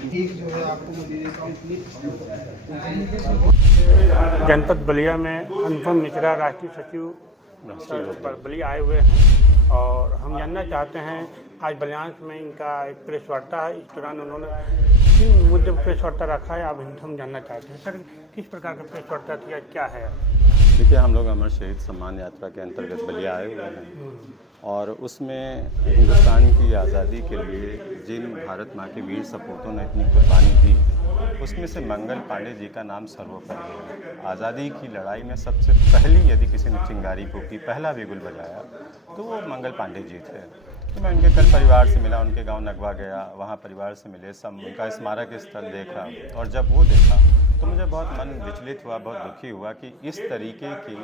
ठीक जो है आपको मैं दे देता हूँ। जनपद बलिया में अनुपम मिश्रा राष्ट्रीय सचिव बलिया आए हुए हैं और हम जानना चाहते हैं आज बलियांश में इनका एक प्रेस वार्ता है। इस दौरान उन्होंने किन मुद्दे पर प्रेस वार्ता रखा है अब हम जानना चाहते हैं। सर, किस प्रकार का प्रेस वार्ता थी, क्या है? देखिए, हम लोग अमर शहीद सम्मान यात्रा के अंतर्गत बलिया आए हुए हैं और उसमें हिंदुस्तान की आज़ादी के लिए जिन भारत माँ के वीर सपूतों ने इतनी कुर्बानी दी, उसमें से मंगल पांडे जी का नाम सर्वोपरि है। आज़ादी की लड़ाई में सबसे पहली यदि किसी ने चिंगारी फूंकी, पहला बिगुल बजाया, तो वो मंगल पांडे जी थे। तो मैं उनके कल परिवार से मिला, उनके गांव नगवा गया, वहाँ परिवार से मिले, सब उनका स्मारक स्थल देखा और जब वो देखा तो मुझे बहुत मन विचलित हुआ, बहुत दुखी हुआ कि इस तरीके की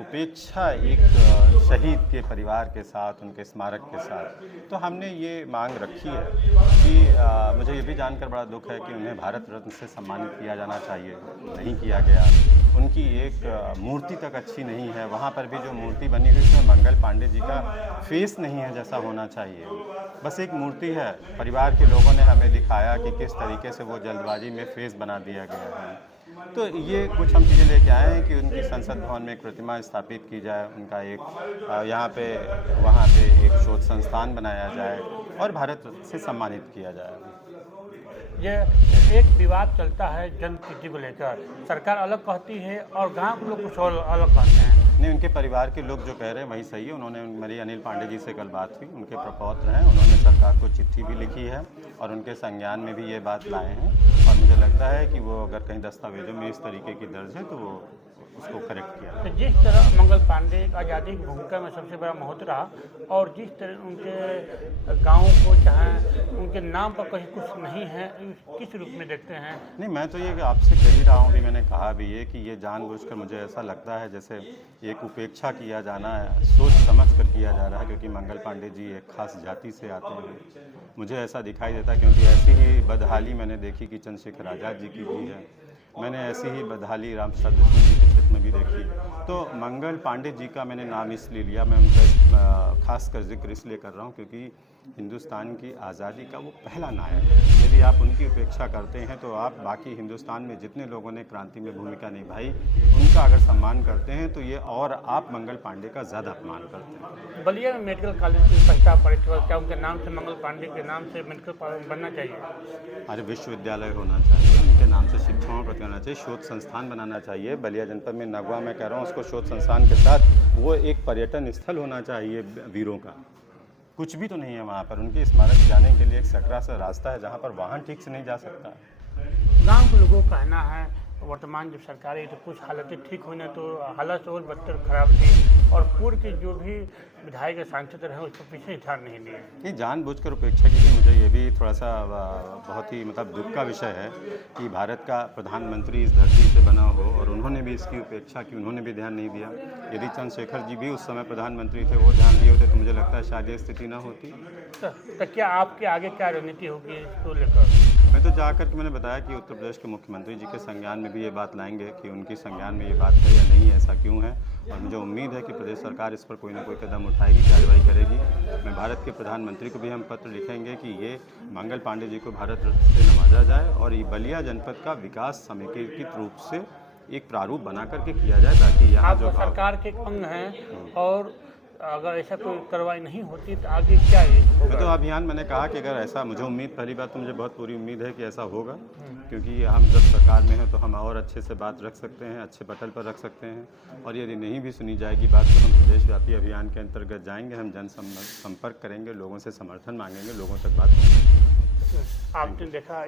उपेक्षा एक शहीद के परिवार के साथ, उनके स्मारक के साथ। तो हमने ये मांग रखी है कि मुझे ये भी जानकर बड़ा दुख है कि उन्हें भारत रत्न से सम्मानित किया जाना चाहिए, नहीं किया गया। उनकी एक मूर्ति तक अच्छी नहीं है, वहाँ पर भी जो मूर्ति बनी हुई उसमें मंगल पांडे जी का फेस नहीं है जैसा होना चाहिए, बस एक मूर्ति है। परिवार के लोगों ने हमें दिखाया कि किस तरीके से वो जल्दबाजी में फेस बना दिया गया है। तो ये कुछ हम चीज़ें लेके आए हैं कि उनकी संसद भवन में एक प्रतिमा स्थापित की जाए, उनका एक यहाँ पे वहाँ पे एक शोध संस्थान बनाया जाए और भारत से सम्मानित किया जाए। ये एक विवाद चलता है जन्मतिथि को लेकर, सरकार अलग कहती है और गांव के लोग कुछ और अलग कहते हैं। नहीं, उनके परिवार के लोग जो कह रहे हैं वही सही है। उन्होंने मेरी अनिल पांडे जी से कल बात हुई, उनके प्रपौत्र हैं, उन्होंने सरकार को चिट्ठी भी लिखी है और उनके संज्ञान में भी ये बात लाए हैं और मुझे लगता है कि वो अगर कहीं दस्तावेजों में इस तरीके की दर्ज है तो वो उसको करेक्ट किया। तो जिस तरह मंगल पांडे आज़ादी की भूमिका में सबसे बड़ा महत्व रहा और जिस तरह उनके गाँव को चाहे उनके नाम पर कहीं कुछ नहीं है, किस रूप में देखते हैं? नहीं, मैं तो ये आपसे कह ही रहा हूँ, भी मैंने कहा भी ये कि ये जानबूझकर मुझे ऐसा लगता है जैसे एक उपेक्षा किया जाना है, सोच समझ कर किया जा रहा है, क्योंकि मंगल पांडे जी एक खास जाति से आते हैं। मुझे ऐसा दिखाई देता, क्योंकि ऐसी ही बदहाली मैंने देखी कि चंद्रशेखर आज़ाद जी की भी है, मैंने ऐसी ही बदहाली राम प्रसाद बिस्मिल जी के क्षेत्र में भी देखी। तो मंगल पांडे जी का मैंने नाम इसलिए लिया, मैं उनका खास कर जिक्र इसलिए कर रहा हूँ क्योंकि हिंदुस्तान की आज़ादी का वो पहला नायक है। यदि आप उनकी उपेक्षा करते हैं तो आप बाकी हिंदुस्तान में जितने लोगों ने क्रांति में भूमिका निभाई उनका अगर सम्मान करते हैं तो ये और आप मंगल पांडे का ज़्यादा अपमान करते हैं। बलिया में मेडिकल कॉलेज की प्रस्ताव पारित हुआ, क्या उनके नाम से मंगल पांडे के नाम से मेडिकल कॉलेज बनना चाहिए? अरे विश्वविद्यालय होना चाहिए, उनके नाम से शिक्षाओं पर होना चाहिए, शोध संस्थान बनाना चाहिए। बलिया जनपद में नगवा मैं कह रहा हूँ, उसको शोध संस्थान के साथ वो एक पर्यटन स्थल होना चाहिए वीरों का। कुछ भी तो नहीं है वहाँ पर। उनके स्मारक जाने के लिए एक सकरा सा रास्ता है जहाँ पर वाहन ठीक से नहीं जा सकता। गांव के लोगों का कहना है वर्तमान जब सरकार है तो कुछ हालतें ठीक होने तो हालत और बदतर खराब थी और पूर्व के जो भी विधायक सांसद रहे उस पर पीछे ध्यान नहीं दिए। ये जानबूझकर उपेक्षा की थी। मुझे ये भी थोड़ा सा बहुत ही दुख का विषय है कि भारत का प्रधानमंत्री इस धरती से बना हो और उन्होंने भी इसकी उपेक्षा की, उन्होंने भी ध्यान नहीं दिया। यदि चंद्रशेखर जी भी उस समय प्रधानमंत्री थे, वो ध्यान दिए होते तो मुझे लगता है शायद ये स्थिति ना होती। तो क्या आपके आगे क्या रणनीति होगी इसको लेकर? मैं तो जाकर के मैंने बताया कि उत्तर प्रदेश के मुख्यमंत्री जी के संज्ञान में भी ये बात लाएंगे कि उनकी संज्ञान में ये बात है या नहीं, ऐसा क्यों है, और मुझे उम्मीद है कि प्रदेश सरकार इस पर कोई ना कोई कदम उठाएगी, कार्रवाई करेगी। मैं भारत के प्रधानमंत्री को भी हम पत्र लिखेंगे कि ये मंगल पांडे जी को भारत रत्न से नवाजा जाए और ये बलिया जनपद का विकास समेकित रूप से एक प्रारूप बना करके किया जाए, ताकि यहाँ जो सरकार के अंग हैं और अगर ऐसा कोई कार्रवाई नहीं होती तो आगे क्या होगा? मैं तो अभियान मैंने कहा कि अगर ऐसा, मुझे उम्मीद, पहली बात तो मुझे बहुत पूरी उम्मीद है कि ऐसा होगा, क्योंकि हम जब सरकार में हैं तो हम और अच्छे से बात रख सकते हैं, अच्छे पटल पर रख सकते हैं। और यदि नहीं भी सुनी जाएगी बात तो हम प्रदेशव्यापी अभियान के अंतर्गत जाएंगे, हम जन संपर्क करेंगे, लोगों से समर्थन मांगेंगे, लोगों तक बात। आपने देखा